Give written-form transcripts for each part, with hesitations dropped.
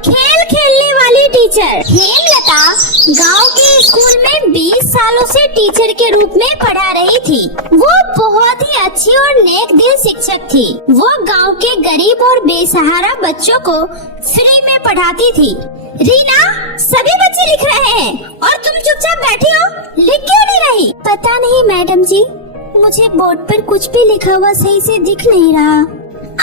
खेल खेलने वाली टीचर। हेमलता गांव के स्कूल में 20 सालों से टीचर के रूप में पढ़ा रही थी। वो बहुत ही अच्छी और नेक दिल शिक्षक थी। वो गांव के गरीब और बेसहारा बच्चों को फ्री में पढ़ाती थी। रीना, सभी बच्चे लिख रहे हैं और तुम चुपचाप बैठी हो, लिख क्यों नहीं रही? पता नहीं मैडम जी, मुझे बोर्ड पर कुछ भी लिखा हुआ सही से दिख नहीं रहा।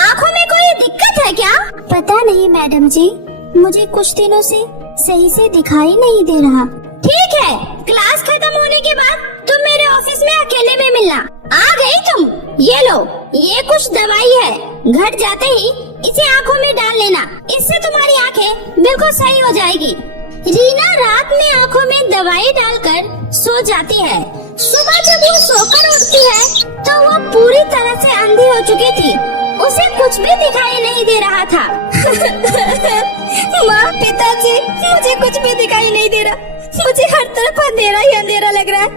आँखों में कोई दिक्कत है क्या? पता नहीं मैडम जी, मुझे कुछ दिनों से सही से दिखाई नहीं दे रहा। ठीक है, क्लास खत्म होने के बाद तुम मेरे ऑफिस में अकेले में मिलना। आ गई तुम? ये लो, ये कुछ दवाई है, घर जाते ही इसे आँखों में डाल लेना, इससे तुम्हारी आँखें बिल्कुल सही हो जाएगी। रीना रात में आँखों में दवाई डालकर सो जाती है। सुबह जब वो सोकर उठती है तो वो पूरी तरह से अंधी हो चुकी थी। उसे कुछ भी दिखाई नहीं दे रहा था। माँ, पिताजी, मुझे कुछ भी दिखाई नहीं दे रहा। मुझे हर तरफ अंधेरा ही अंधेरा लग रहा है।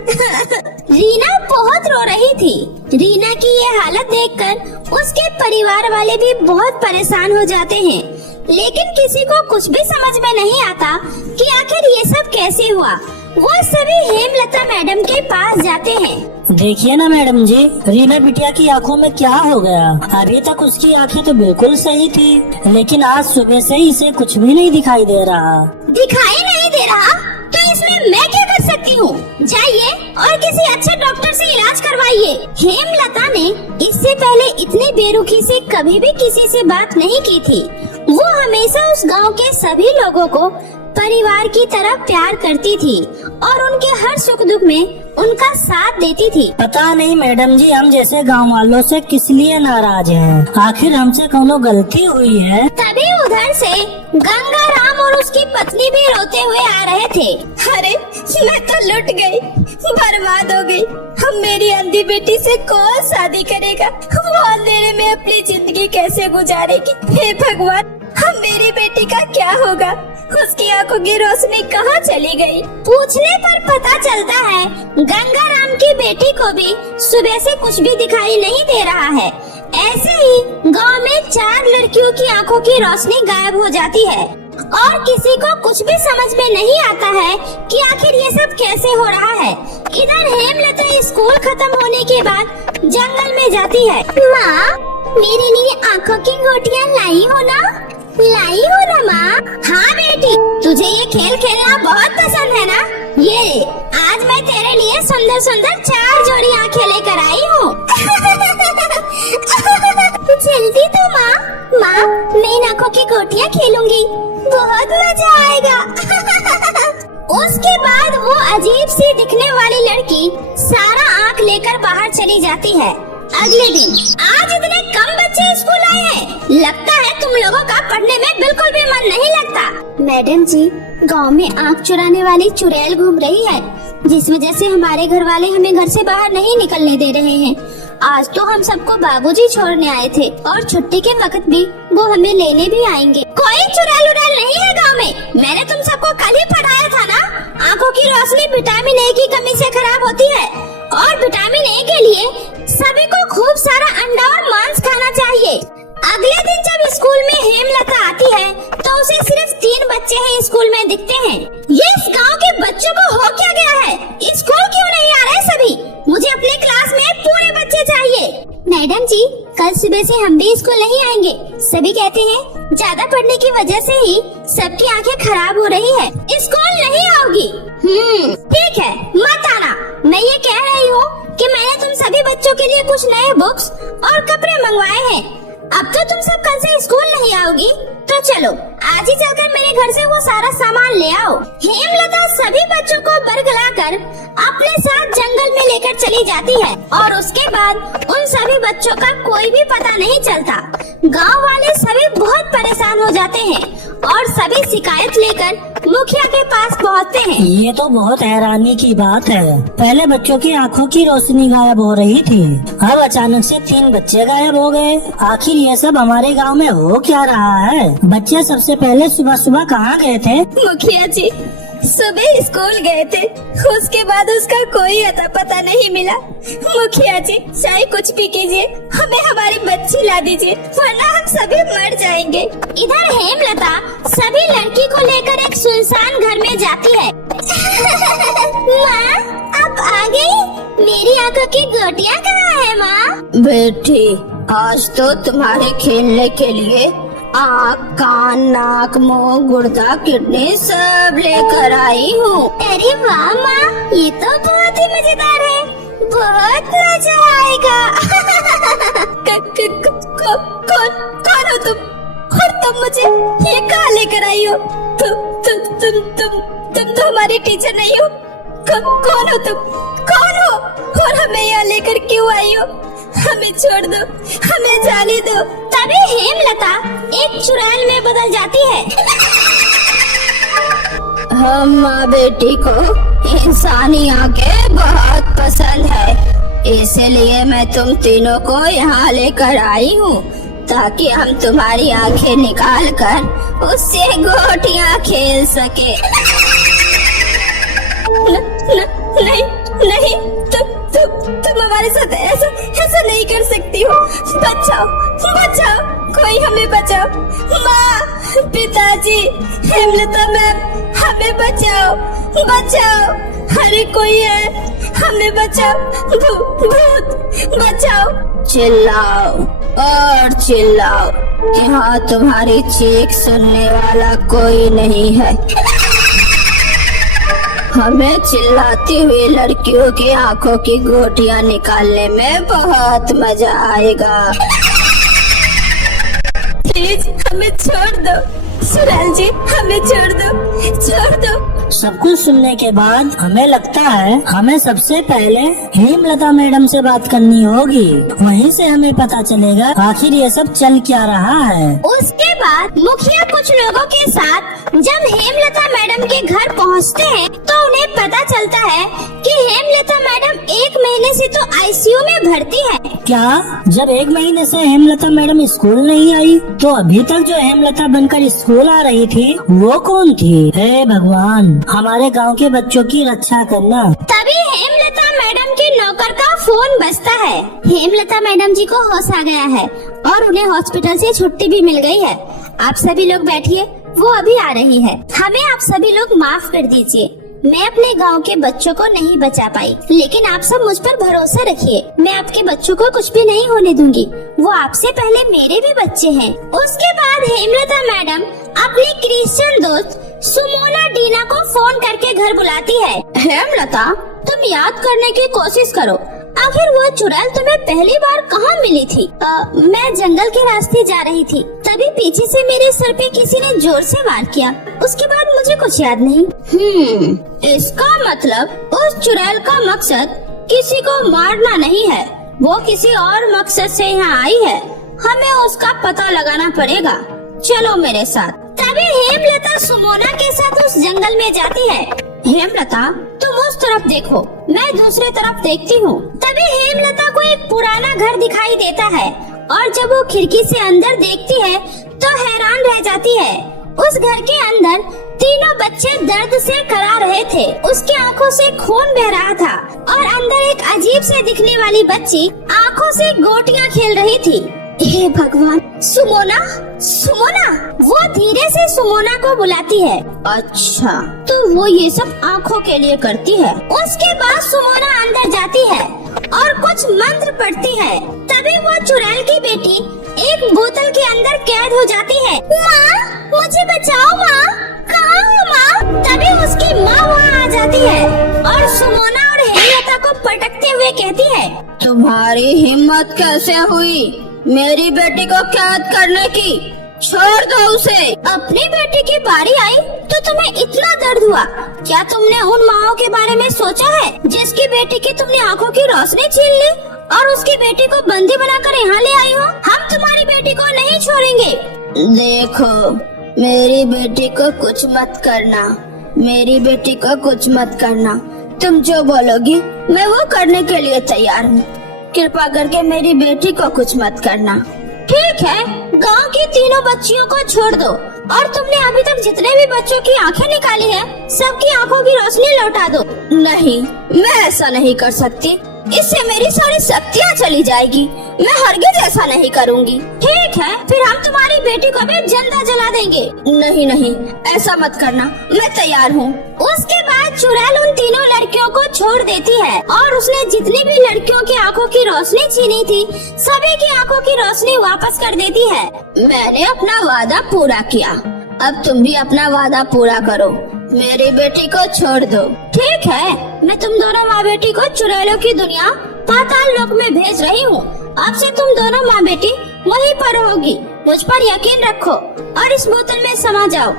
रीना बहुत रो रही थी। रीना की ये हालत देखकर उसके परिवार वाले भी बहुत परेशान हो जाते हैं, लेकिन किसी को कुछ भी समझ में नहीं आता कि आखिर ये सब कैसे हुआ। वो सभी हेमलता मैडम के पास जाते हैं। देखिए ना मैडम जी, रीना बिटिया की आंखों में क्या हो गया? अभी तक उसकी आंखें तो बिल्कुल सही थी, लेकिन आज सुबह से इसे कुछ भी नहीं दिखाई दे रहा। दिखाई नहीं दे रहा? तो इसमें मैं क्या कर सकती हूँ? जाइए और किसी अच्छे डॉक्टर से इलाज करवाइए। हेमलता ने इससे पहले इतनी बेरुखी से कभी भी किसी से बात नहीं की थी। वो हमेशा उस गांव के सभी लोगों को परिवार की तरह प्यार करती थी और उनके हर सुख दुख में उनका साथ देती थी। पता नहीं मैडम जी, हम जैसे गांव वालों से किस लिए नाराज हैं? आखिर हमसे कोनो गलती हुई है? तभी उधर से गंगाराम और उसकी पत्नी भी रोते हुए आ रहे थे। अरे, मैं तो लुट गई, बर्बाद हो गई। हम मेरी अंधी बेटी से कौन शादी करेगा? वो अंधेरे में अपनी जिंदगी कैसे गुजारेगी? हे भगवान, हम मेरी बेटी का क्या होगा? उसकी आंखों की रोशनी कहाँ चली गई? पूछने पर पता चलता है गंगाराम की बेटी को भी सुबह से कुछ भी दिखाई नहीं दे रहा है। ऐसे ही गांव में 4 लड़कियों की आंखों की रोशनी गायब हो जाती है और किसी को कुछ भी समझ में नहीं आता है कि आखिर ये सब कैसे हो रहा है। इधर हेमलता स्कूल खत्म होने के बाद जंगल में जाती है। माँ, मेरे लिए आंखों की गोटियाँ लाई हो ना? लाई हो ना माँ? हाँ बेटी, तुझे ये खेल खेलना बहुत पसंद है ना? ये आज मैं तेरे लिए सुंदर सुंदर 4 जोड़ी आंखें लेकर आई हूँ। जल्दी तो माँ। माँ, मैं इन आंखों की गोटियाँ खेलूंगी, बहुत मजा आएगा। उसके बाद वो अजीब सी दिखने वाली लड़की सारा आँख लेकर बाहर चली जाती है। अगले दिन आज इतने कम बच्चे स्कूल आए हैं, लगता है तुम लोगों का पढ़ने में बिल्कुल भी मन नहीं लगता। मैडम जी, गांव में आँख चुराने वाली चुड़ैल घूम रही है, जिस वजह से हमारे घर वाले हमें घर से बाहर नहीं निकलने दे रहे हैं। आज तो हम सबको बाबूजी छोड़ने आए थे और छुट्टी के वक्त भी वो हमें लेने भी आएंगे। कोई चुड़ैल उड़ैल नहीं है गाँव में। मैंने तुम सबको कल ही पढ़ाया था ना, आँखों की रोशनी विटामिन ए की कमी से खराब होती है और विटामिन ए के लिए सभी को खूब सारा अंडा और मांस खाना चाहिए। अगले दिन जब स्कूल में हेमलता आती है तो उसे सिर्फ 3 बच्चे ही स्कूल में दिखते हैं। ये इस गांव के बच्चों को हो क्या गया है? स्कूल क्यों नहीं आ रहे सभी? मुझे अपने क्लास में पूरे बच्चे चाहिए। मैडम जी, कल सुबह से हम भी स्कूल नहीं आएंगे। सभी कहते हैं ज्यादा पढ़ने की वजह से ही सबकी आंखें खराब हो रही है। स्कूल नहीं आओगी? ठीक है, मत आना। मैं ये कह रही हूँ कि मैंने तुम सभी बच्चों के लिए कुछ नए बुक्स और कपड़े मंगवाए हैं। अब तो तुम सब कल से स्कूल नहीं आओगी, तो चलो आज ही चलकर मेरे घर से वो सारा सामान ले आओ। हेमलता सभी बच्चों को बरगलाकर अपने साथ जंगल में लेकर चली जाती है और उसके बाद उन सभी बच्चों का कोई भी पता नहीं चलता। गांव वाले सभी बहुत परेशान हो जाते हैं और सभी शिकायत लेकर मुखिया के पास पहुंचते हैं। ये तो बहुत हैरानी की बात है। पहले बच्चों की आंखों की रोशनी गायब हो रही थी, अब अचानक से 3 बच्चे गायब हो गए। आखिर ये सब हमारे गांव में हो क्या रहा है? बच्चे सबसे पहले सुबह सुबह कहाँ गए थे? मुखिया जी, सुबह स्कूल गए थे, उसके बाद उसका कोई अता पता नहीं मिला। मुखिया जी चाहे कुछ भी कीजिए, हमें हमारी बच्ची ला दीजिए, वरना हम सभी मर जाएंगे। इधर हेमलता सभी लड़की को लेकर एक सुनसान घर में जाती है। माँ आप आ गई? मेरी आंखों की गोटियाँ कहाँ है माँ? बेटी आज तो तुम्हारे खेलने के लिए आँख, कान, नाक, मुंह, गुर्दा, किडनी सब लेकर आई हूँ। अरे वाह माँ, ये तो बहुत ही मजेदार है, बहुत मजा आएगा। कौन हो तुम और तुम मुझे ये कहाँ लेकर आई हो? तुम तो हमारी टीचर नहीं हो। कौन हो तुम? कौन हो और हमें यहाँ लेकर क्यों आई हो? हमें छोड़ दो, हमें जाने दो। तभी हेमलता एक चुड़ैल में बदल जाती है। हम माँ बेटी को इंसानी आंखें बहुत पसंद है, इसलिए मैं तुम तीनों को यहाँ लेकर आई हूँ ताकि हम तुम्हारी आंखें निकाल कर उससे गोटियाँ खेल सके। नहीं नहीं, तुम हमारे साथ ऐसा नहीं कर सकती हो। बचाओ बचाओ, कोई हमें बचाओ। माँ, पिताजी, हेमलता मैम, हमें बचाओ बचाओ। अरे कोई है, हमें बचाओ। भूत बचाओ। चिल्लाओ और चिल्लाओ, यहाँ तुम्हारी चीख सुनने वाला कोई नहीं है। हमें चिल्लाती हुई लड़कियों की आंखों की गोटियां निकालने में बहुत मजा आएगा। प्लीज हमें छोड़ दो, सुराल जी हमें छोड़ दो। सब कुछ सुनने के बाद हमें लगता है हमें सबसे पहले हेमलता मैडम से बात करनी होगी, वहीं से हमें पता चलेगा आखिर ये सब चल क्या रहा है। उसके बाद मुखिया कुछ लोगों के साथ जब हेमलता मैडम के घर पहुंचते हैं तो उन्हें पता चलता है कि हेमलता मैडम 1 महीने से तो आईसीयू में भर्ती है। क्या? जब 1 महीने से हेमलता मैडम स्कूल नहीं आई तो अभी तक जो हेमलता बनकर स्कूल आ रही थी वो कौन थी? हे भगवान, हमारे गांव के बच्चों की रक्षा करना। तभी हेमलता मैडम के नौकर का फोन बजता है। हेमलता मैडम जी को होश आ गया है और उन्हें हॉस्पिटल से छुट्टी भी मिल गई है। आप सभी लोग बैठिए, वो अभी आ रही है। हमें आप सभी लोग माफ कर दीजिए, मैं अपने गांव के बच्चों को नहीं बचा पाई, लेकिन आप सब मुझ पर भरोसा रखिए, मैं आपके बच्चों को कुछ भी नहीं होने दूंगी। वो आपसे पहले मेरे भी बच्चे हैं। उसके बाद हेमलता मैडम अपनी क्रिश्चियन दोस्त सुमोना डीना को फोन करके घर बुलाती है। हेमलता, तुम याद करने की कोशिश करो, आखिर वो चुड़ैल तुम्हें पहली बार कहाँ मिली थी? मैं जंगल के रास्ते जा रही थी, तभी पीछे से मेरे सर पे किसी ने जोर से वार किया। उसके बाद मुझे कुछ याद नहीं। इसका मतलब उस चुड़ैल का मकसद किसी को मारना नहीं है, वो किसी और मकसद से यहाँ आई है। हमें उसका पता लगाना पड़ेगा, चलो मेरे साथ। तभी हेमलता सुमोना के साथ उस जंगल में जाती है। हेमलता, तुम उस तरफ देखो, मैं दूसरी तरफ देखती हूँ। तभी हेमलता को एक पुराना घर दिखाई देता है और जब वो खिड़की से अंदर देखती है तो हैरान रह जाती है। उस घर के अंदर तीनों बच्चे दर्द से करा रहे थे, उसकी आंखों से खून बह रहा था और अंदर एक अजीब से दिखने वाली बच्ची आंखों से गोटियां खेल रही थी। हे भगवान, सुमोना, सुमोना! वो धीरे से सुमोना को बुलाती है। अच्छा, तो वो ये सब आंखों के लिए करती है। उसके बाद सुमोना अंदर जाती है और कुछ मंत्र पढ़ती है। तभी वो चुड़ैल की बेटी एक बोतल के अंदर कैद हो जाती है। माँ, मुझे बचाओ माँ, कहाँ हो माँ? तभी उसकी माँ वहाँ आ जाती है और सुमोना और हेमलता को पटकते हुए कहती है, तुम्हारी हिम्मत कैसे हुई मेरी बेटी को कैद करने की? छोड़ दो उसे। अपनी बेटी की बारी आई तो तुम्हें इतना दर्द हुआ? क्या तुमने उन माओ के बारे में सोचा है जिसकी बेटी की तुमने आंखों की रोशनी छीन ली और उसकी बेटी को बंदी बनाकर यहाँ ले आई हो? हम तुम्हारी बेटी को नहीं छोड़ेंगे। देखो, मेरी बेटी को कुछ मत करना, मेरी बेटी को कुछ मत करना। तुम जो बोलोगी मैं वो करने के लिए तैयार हूँ। कृपा करके मेरी बेटी को कुछ मत करना। ठीक है, गांव की तीनों बच्चियों को छोड़ दो और तुमने अभी तक जितने भी बच्चों की आंखें निकाली है, सबकी आंखों की रोशनी लौटा दो। नहीं, मैं ऐसा नहीं कर सकती। इससे मेरी सारी शक्तियाँ चली जाएगी। मैं हरगिज ऐसा नहीं करूँगी। ठीक है, फिर हम तुम्हारी बेटी को भी जिंदा जला देंगे। नहीं नहीं, ऐसा मत करना, मैं तैयार हूँ। उसके बाद चुड़ैल उन तीनों लड़कियों को छोड़ देती है और उसने जितनी भी लड़कियों की आंखों की रोशनी छीनी थी, सभी की आंखों की रोशनी वापस कर देती है। मैंने अपना वादा पूरा किया, अब तुम भी अपना वादा पूरा करो। मेरी बेटी को छोड़ दो। ठीक है, मैं तुम दोनों माँ बेटी को चुड़ैलों की दुनिया पाताल लोक में भेज रही हूँ। अब से तुम दोनों माँ बेटी वहीं पर होगी। मुझ पर यकीन रखो और इस बोतल में समा जाओ।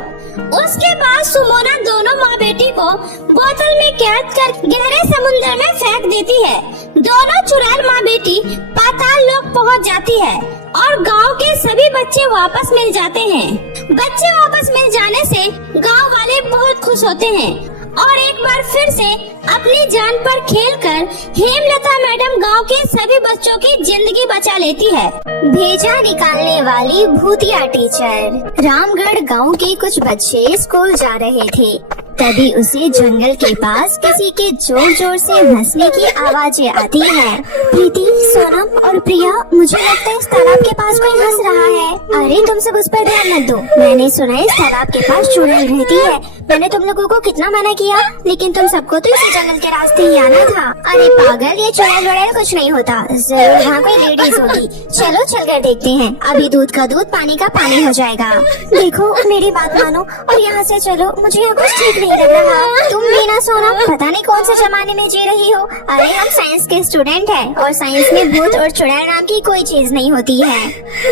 उसके बाद सुमोना दोनों माँ बेटी को बोतल में कैद कर गहरे समुद्र में फेंक देती है। दोनों चुड़ैल माँ बेटी पाताल लोक पहुँच जाती है और गांव के सभी बच्चे वापस मिल जाते हैं। बच्चे वापस मिल जाने से गांव वाले बहुत खुश होते हैं और एक बार फिर से अपनी जान पर खेलकर हेमलता मैडम गांव के सभी बच्चों की जिंदगी बचा लेती है। भेजा निकालने वाली भूतिया टीचर। रामगढ़ गांव के कुछ बच्चे स्कूल जा रहे थे, तभी उसे जंगल के पास किसी के जोर जोर से हंसने की आवाजें आती है। प्रीति, सोनम और प्रिया, मुझे लगता है इस तालाब के पास कोई हंस रहा है। अरे तुम सब उस पर ध्यान मत दो, मैंने सुना है इस तालाब के पास चुड़ैल रहती है। मैंने तुम लोगों को कितना मना किया, लेकिन तुम सबको तो इसी जंगल के रास्ते ही आना था। अरे पागल, ये चुड़ैल वुड़ैल कुछ नहीं होता, जरूर वहाँ कोई लेडीज होगी। चलो चलकर देखते हैं, अभी दूध का दूध पानी का पानी हो जाएगा। देखो मेरी बात मानो और यहाँ से चलो, मुझे यहाँ कुछ ठीक नहीं लग रहा। तुम भी ना सोना, पता नहीं कौन से जमाने में जी रही हो। अरे हम साइंस के स्टूडेंट हैं और साइंस में भूत और चुड़ैल नाम की कोई चीज नहीं होती है।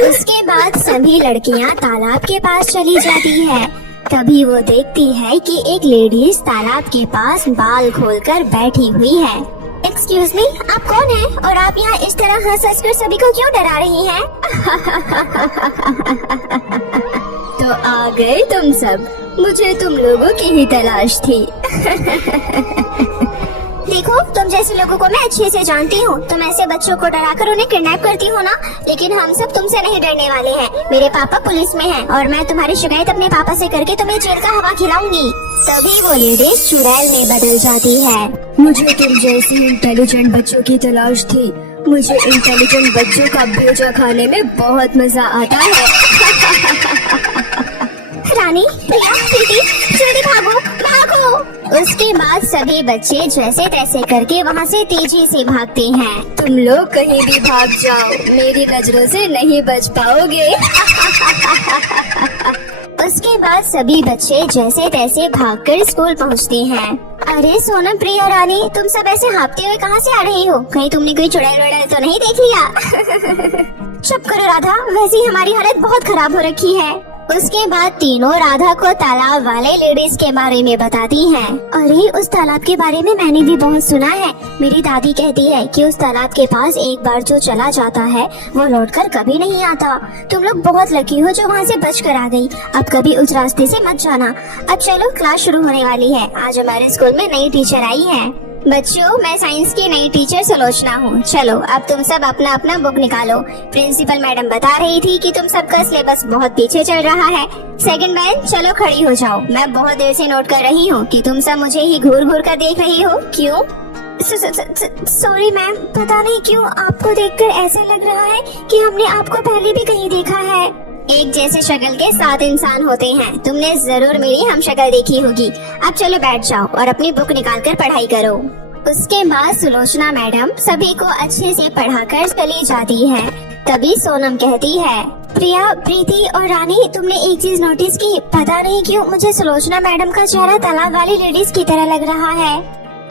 उसके बाद सभी लड़कियाँ तालाब के पास चली जाती है। तभी वो देखती है कि एक लेडीज तालाब के पास बाल खोलकर बैठी हुई है। एक्सक्यूज मी, आप कौन हैं और आप यहाँ इस तरह हंस हंस कर सभी को क्यों डरा रही हैं? तो आ गए तुम सब, मुझे तुम लोगों की ही तलाश थी। देखो, तुम जैसे लोगों को मैं अच्छे से जानती हूँ। तुम ऐसे बच्चों को डराकर उन्हें किडनैप करती हो ना, लेकिन हम सब तुमसे नहीं डरने वाले हैं। मेरे पापा पुलिस में हैं और मैं तुम्हारी शिकायत अपने पापा से करके तुम्हें जेल का हवा खिलाऊंगी। तभी वो लेडीज चुड़ैल में बदल जाती है। मुझे तुम जैसे इंटेलिजेंट बच्चों की तलाश थी। मुझे इंटेलिजेंट बच्चों का भेजा खाने में बहुत मजा आता है। रानी, प्रिया, प्रीति, जल्दी भागो भागो। उसके बाद सभी बच्चे जैसे तैसे करके वहाँ से तेजी से भागते हैं। तुम लोग कहीं भी भाग जाओ, मेरी नजरों से नहीं बच पाओगे। उसके बाद सभी बच्चे जैसे तैसे भागकर स्कूल पहुँचते हैं। अरे सोनम, प्रिया, रानी, तुम सब ऐसे हाँफते हुए कहाँ से आ रही हो? कहीं तुमने कोई चुड़ैल वुड़ैल तो नहीं देख लिया? चुप करो राधा, वैसे ही हमारी हालत बहुत खराब हो रखी है। उसके बाद तीनों राधा को तालाब वाले लेडीज के बारे में बताती हैं। अरे उस तालाब के बारे में मैंने भी बहुत सुना है। मेरी दादी कहती है कि उस तालाब के पास एक बार जो चला जाता है वो लौटकर कभी नहीं आता। तुम लोग बहुत लकी हो जो वहाँ से बच कर आ गई। अब कभी उस रास्ते से मत जाना। अब चलो, क्लास शुरू होने वाली है। आज हमारे स्कूल में नई टीचर आई है। बच्चों, मैं साइंस की नई टीचर सुलोचना हूँ। चलो अब तुम सब अपना अपना बुक निकालो। प्रिंसिपल मैडम बता रही थी कि तुम सबका सिलेबस बहुत पीछे चल रहा है। सेकंड बेंच, चलो खड़ी हो जाओ। मैं बहुत देर से नोट कर रही हूँ कि तुम सब मुझे ही घूर घूर कर देख रही हो। क्यों? सॉरी मैम, पता नहीं क्यों आपको देखकर ऐसा लग रहा है कि हमने आपको पहले भी कहीं देखा है। एक जैसे शक्ल के 7 इंसान होते हैं, तुमने जरूर मेरी हम शक्ल देखी होगी। अब चलो बैठ जाओ और अपनी बुक निकाल कर पढ़ाई करो। उसके बाद सुलोचना मैडम सभी को अच्छे से पढ़ाकर चली जाती है। तभी सोनम कहती है, प्रिया, प्रीति और रानी, तुमने एक चीज नोटिस की? पता नहीं क्यों मुझे सुलोचना मैडम का चेहरा तालाब वाली लेडीज की तरह लग रहा है।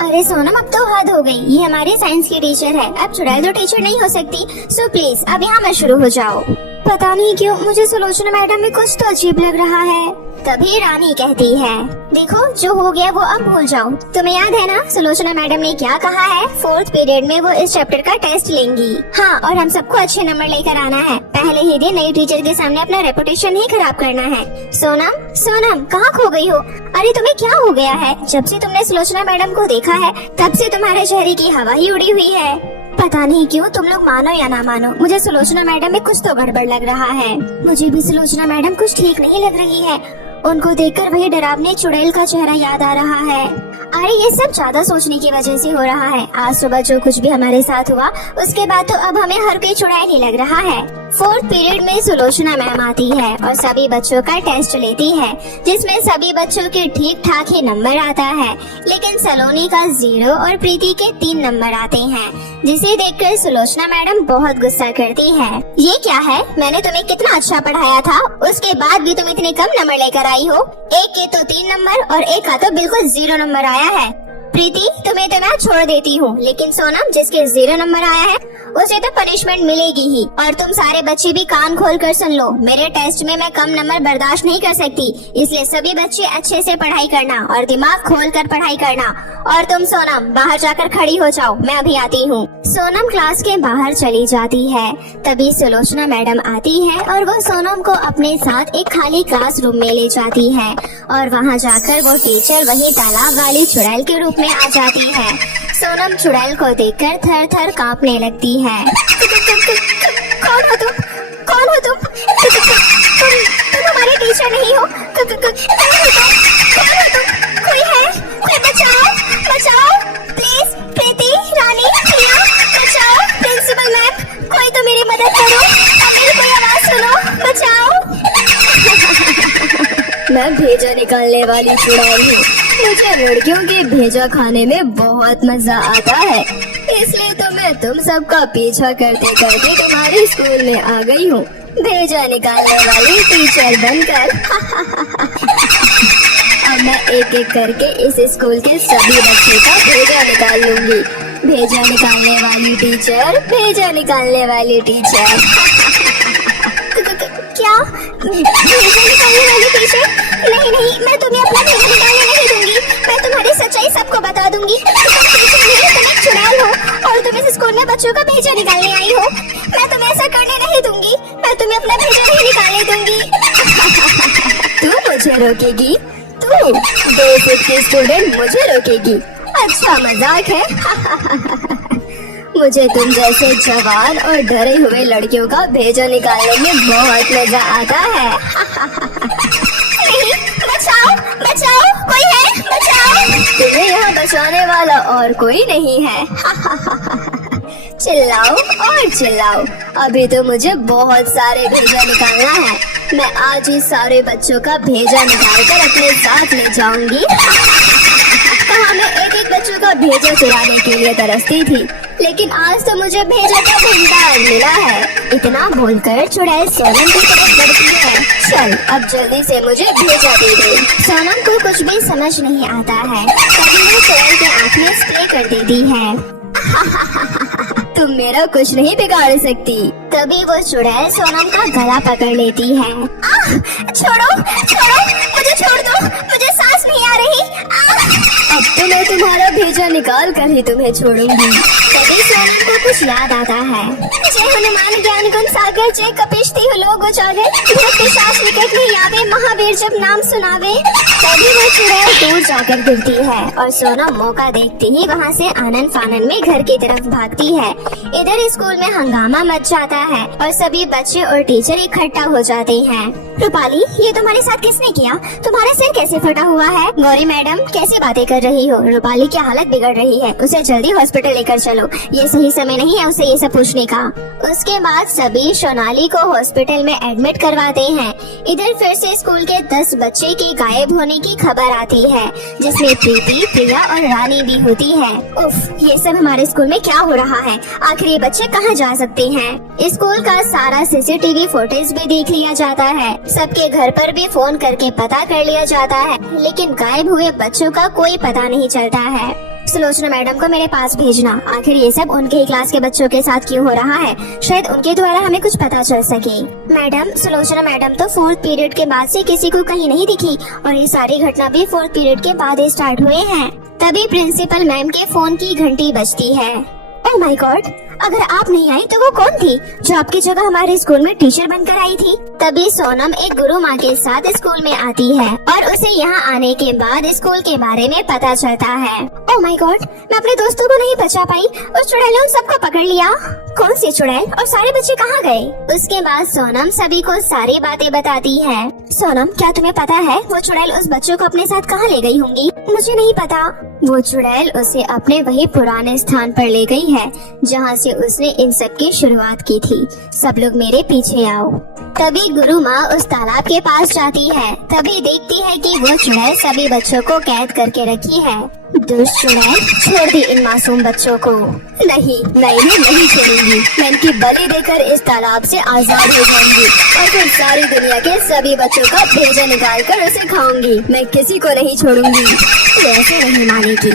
अरे सोनम, अब तो हद हो गई। ये हमारी साइंस की टीचर है, अब चुड़ैल तो टीचर नहीं हो सकती। सो प्लीज अब यहाँ मत शुरू हो जाओ। पता नहीं क्यों मुझे सुलोचना मैडम में कुछ तो अजीब लग रहा है। तभी रानी कहती है, देखो जो हो गया वो अब भूल जाओ। तुम्हें याद है ना सुलोचना मैडम ने क्या कहा है? 4th पीरियड में वो इस चैप्टर का टेस्ट लेंगी। हाँ, और हम सबको अच्छे नंबर लेकर आना है। पहले ही दिन नई टीचर के सामने अपना रेपुटेशन ही खराब करना है। सोनम, सोनम, कहाँ खो गई हो? अरे तुम्हें क्या हो गया है? जब से तुमने सुलोचना मैडम को देखा है तब से तुम्हारे चेहरे की हवा ही उड़ी हुई है। पता नहीं क्यों, तुम लोग मानो या ना मानो, मुझे सुलोचना मैडम में कुछ तो गड़बड़ लग रहा है। मुझे भी सुलोचना मैडम कुछ ठीक नहीं लग रही है। उनको देखकर वही डरावने चुड़ैल का चेहरा याद आ रहा है। अरे ये सब ज्यादा सोचने की वजह से हो रहा है। आज सुबह जो कुछ भी हमारे साथ हुआ उसके बाद तो अब हमें हर कोई चुड़ैल ही लग रहा है। 4th पीरियड में सुलोचना मैम आती है और सभी बच्चों का टेस्ट लेती है, जिसमें सभी बच्चों के ठीक ठाक ही नंबर आता है, लेकिन सलोनी का 0 और प्रीति के 3 नंबर आते हैं, जिसे देखकर सुलोचना मैडम बहुत गुस्सा करती है। ये क्या है, मैंने तुम्हें कितना अच्छा पढ़ाया था, उसके बाद भी तुम इतने कम नंबर लेकर आई हो। एक के तो 3 नंबर और एक का तो बिल्कुल 0 नंबर आया है। प्रीति तुम्हें तो मैं छोड़ देती हूँ, लेकिन सोनम जिसके 0 नंबर आया है उसे तो पनिशमेंट मिलेगी ही। और तुम सारे बच्चे भी कान खोल कर सुन लो, मेरे टेस्ट में मैं कम नंबर बर्दाश्त नहीं कर सकती, इसलिए सभी बच्चे अच्छे से पढ़ाई करना और दिमाग खोल कर पढ़ाई करना। और तुम सोनम बाहर जाकर खड़ी हो जाओ, मैं अभी आती हूँ। सोनम क्लास के बाहर चली जाती है। तभी सुलोचना मैडम आती है और वो सोनम को अपने साथ एक खाली क्लासरूम में ले जाती है और वहाँ जाकर वो टीचर वही तालाब वाली चुड़ैल के रूप में आ जाती है। सोनम चुड़ैल को देखकर थर थर कांपने लगती है। कौन हो तुम? कौन हो तुम? तुम हमारे टीचर नहीं हो। कौन हो तुम? कोई है? कोई बचाओ, बचाओ प्लीज। प्रीति, रानी, प्रिया, बचाओ। प्रिंसिपल मैम, कोई तो मेरी मदद करो, मेरी कोई आवाज सुनो, बचाओ। मैं भेजा निकालने वाली चुड़ैल हूँ। मुझे लड़कियों के भेजा खाने में बहुत मजा आता है, इसलिए तो मैं तुम सबका पीछा करते करते तुम्हारे स्कूल में आ गई हूँ, भेजा निकालने वाली टीचर बनकर। अब मैं एक एक करके इस स्कूल के सभी बच्चों का भेजा निकाल लूंगी। भेजा निकालने वाली टीचर, भेजा निकालने वाली टीचर। क्या? भेजा निकालने वाली टीचर? नहीं नहीं, मैं तुम्हें अपना भेजा निकालने नहीं दूंगी। मैं तुम्हारी सच्चाई सबको बता दूंगी। तुम एक चुड़ैल हो और तुम इस स्कूल में बच्चों का भेजा निकालने आई हो। मैं तुम्हें ऐसा करने नहीं दूंगी। मैं तुम्हें अपना भेजा नहीं निकालने दूंगी। तू मुझे रोकेगी? तू बेसिक की स्टूडेंट मुझे रोकेगी? अच्छा मजाक है। मुझे तुम जैसे जवान और डरे हुए लड़कियों का भेजा निकालने में बहुत मजा आता है। नहीं, बचाओ, बचाओ, कोई है? बचाओ। तुम्हें यहाँ बचाने वाला और कोई नहीं है। चिल्लाओ और चिल्लाओ, अभी तो मुझे बहुत सारे भेजा निकालना है। मैं आज ही सारे बच्चों का भेजा निकाल कर अपने साथ ले जाऊंगी। कहाँ मैं एक एक बच्चों का भेजा चुराने के लिए तरसती थी, लेकिन आज तो मुझे भेजा का भंडार मिला है। इतना बोलकर चुड़ैल सोनम की तरफ बढ़ती है। चल अब जल्दी से मुझे भेजा दे दे। सोनम को कुछ भी समझ नहीं आता है, तभी वो चुड़ैल के आँख में स्प्रे कर देती है। तुम मेरा कुछ नहीं बिगाड़ सकती। तभी वो चुड़ैल सोनम का गला पकड़ लेती है। छोड़ो, छोड़ो, मुझे छोड़ दो, मुझे सांस नहीं आ रही। अब तो मैं तुम्हारा भेजा निकाल कर ही तुम्हें छोड़ूंगी। तभी सोनम को कुछ याद आता है। जय हनुमान ज्ञान गुण सागर, जय कपीश तिहुँ लोक उजागर, भूत पिशाच निकट नहीं आवे, महावीर जब नाम सुनावे। तभी वो चुड़ैल दूर जाकर गिरती है और सोनम मौका देखती ही वहाँ से आनन फानन में घर की तरफ भागती है। इधर स्कूल में हंगामा मच जाता है और सभी बच्चे और टीचर इकट्ठा हो जाते हैं। रूपाली, ये तुम्हारे साथ किसने किया? तुम्हारा सिर कैसे फटा हुआ है? गौरी मैडम, कैसी बातें कर रही हो? रूपाली की हालत बिगड़ रही है, उसे जल्दी हॉस्पिटल लेकर चलो। ये सही समय नहीं है उसे ये सब पूछने का। उसके बाद सभी सोनाली को हॉस्पिटल में एडमिट करवाते हैं। इधर फिर से स्कूल के 10 बच्चे के गायब होने की खबर आती है, जिसमें प्रीति, प्रिया और रानी भी होती है। उफ, ये सब हमारे स्कूल में क्या हो रहा है? आखिर ये बच्चे कहाँ जा सकते हैं? स्कूल का सारा सीसीटीवी फुटेज भी देख लिया जाता है, सबके घर पर भी फोन करके पता कर लिया जाता है, लेकिन गायब हुए बच्चों का कोई पता नहीं चलता है। सुलोचना मैडम को मेरे पास भेजना, आखिर ये सब उनके ही क्लास के बच्चों के साथ क्यों हो रहा है? शायद उनके द्वारा हमें कुछ पता चल सके। मैडम, सुलोचना मैडम तो 4th पीरियड के बाद से किसी को कहीं नहीं दिखी और ये सारी घटना भी 4th पीरियड के बाद ही स्टार्ट हुए हैं। तभी प्रिंसिपल मैम के फोन की घंटी बजती है। ओह माय गॉड, अगर आप नहीं आई तो वो कौन थी जो आपकी जगह हमारे स्कूल में टीचर बनकर आई थी? तभी सोनम एक गुरु माँ के साथ स्कूल में आती है और उसे यहाँ आने के बाद स्कूल के बारे में पता चलता है। ओह माय गॉड, मैं अपने दोस्तों को नहीं बचा पाई, उस चुड़ैल ने उन सबको पकड़ लिया। कौन सी चुड़ैल और सारे बच्चे कहाँ गए? उसके बाद सोनम सभी को सारी बातें बताती है। सोनम, क्या तुम्हें पता है वो चुड़ैल उस बच्चों को अपने साथ कहाँ ले गई होंगी? मुझे नहीं पता। वो चुड़ैल उसे अपने वही पुराने स्थान पर ले गई है जहाँ से उसने इन सब की शुरुआत की थी। सब लोग मेरे पीछे आओ। तभी गुरु माँ उस तालाब के पास जाती है। तभी देखती है कि वो चुड़ैल सभी बच्चों को कैद करके रखी है। दुष्ट चुड़ैल, छोड़ दी इन मासूम बच्चों को। नहीं, मैं इन्हें नहीं छोड़ूंगी। मैं इनकी बलि देकर इस तालाब से आजाद हो जाऊंगी और फिर सारी दुनिया के सभी बच्चों का भेजा निकाल कर उसे खाऊंगी। मैं किसी को नहीं छोड़ूंगी। तू ऐसे नहीं मानेगी,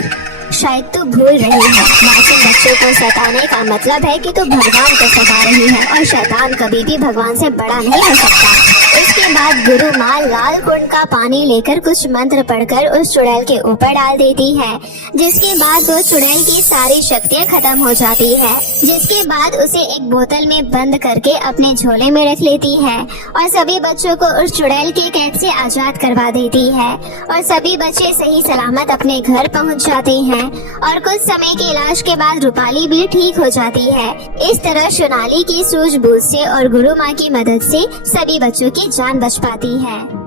शायद तू भूल रही है। मासूम बच्चों को सताने का मतलब है कि तू भगवान को सता रही है और शैतान कभी भी भगवान से बड़ा नहीं हो सकता। उसके बाद गुरु माँ लाल कुंड का पानी लेकर कुछ मंत्र पढ़कर उस चुड़ैल के ऊपर डाल देती है, जिसके बाद वो चुड़ैल की सारी शक्तियाँ खत्म हो जाती है। जिसके बाद उसे एक बोतल में बंद करके अपने झोले में रख लेती है और सभी बच्चों को उस चुड़ैल के कैद से आजाद करवा देती है और सभी बच्चे सही सलामत अपने घर पहुँच जाते हैं और कुछ समय के इलाज के बाद रूपाली भी ठीक हो जाती है। इस तरह सोनाली की सूझबूझ से और गुरु माँ की मदद से सभी बच्चों की जान बच पाती है।